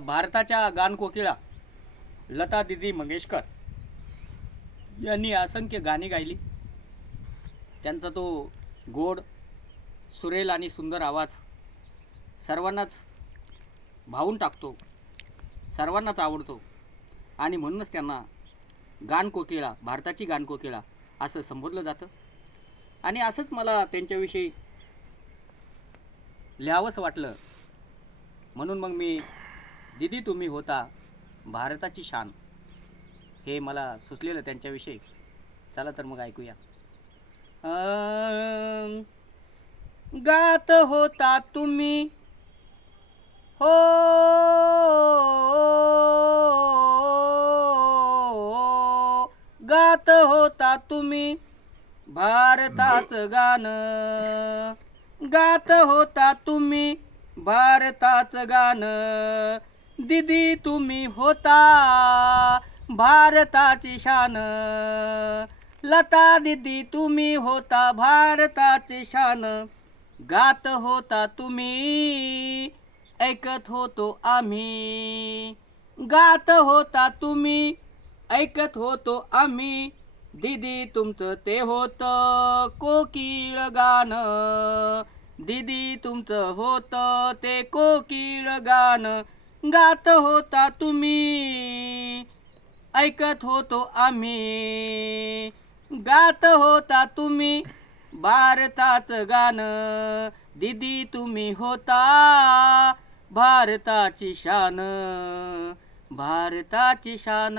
भारताच्या गानकोकिळा लता दिदी मंगेशकर यांनी असंख्य गाणी गायली. त्यांचा तो गोड सुरेल आणि सुंदर आवाज सर्वांनाच भावून टाकतो सर्वांनाच आवडतो आणि म्हणूनच त्यांना गानकोकिळा भारताची गानकोकिळा असं संबोधलं जातं. आणि असंच मला त्यांच्याविषयी लिहावंसं वाटलं. म्हणून मग मी दिदी तुम्ही होता भारताची शान. हे मला सुचलेलं त्यांच्याविषयी. चला तर मग ऐकूया. गात होता तुम्ही. हो गात होता तुम्ही. भारताचं गाणं. गात होता तुम्ही. भारताचं गाणं. दिदी तुम्ही होता भारताची शान. लता दिदी तुम्ही होता भारताची शान. गात होता तुम्ही ऐकत होतो आम्ही. गात होता तुम्ही ऐकत होतो आम्ही. दिदी तुमचं ते होतं कोकिळ गाणं. दिदी तुमचं होतं ते कोकिळ गाणं. गात होता तुम्ही ऐकत होतो आम्ही. गात होता तुम्ही भारताचं गाणं दिदी तुम्ही होता. भारताची शान भारताची शान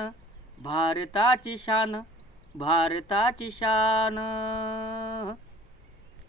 भारताची शान भारताची शान.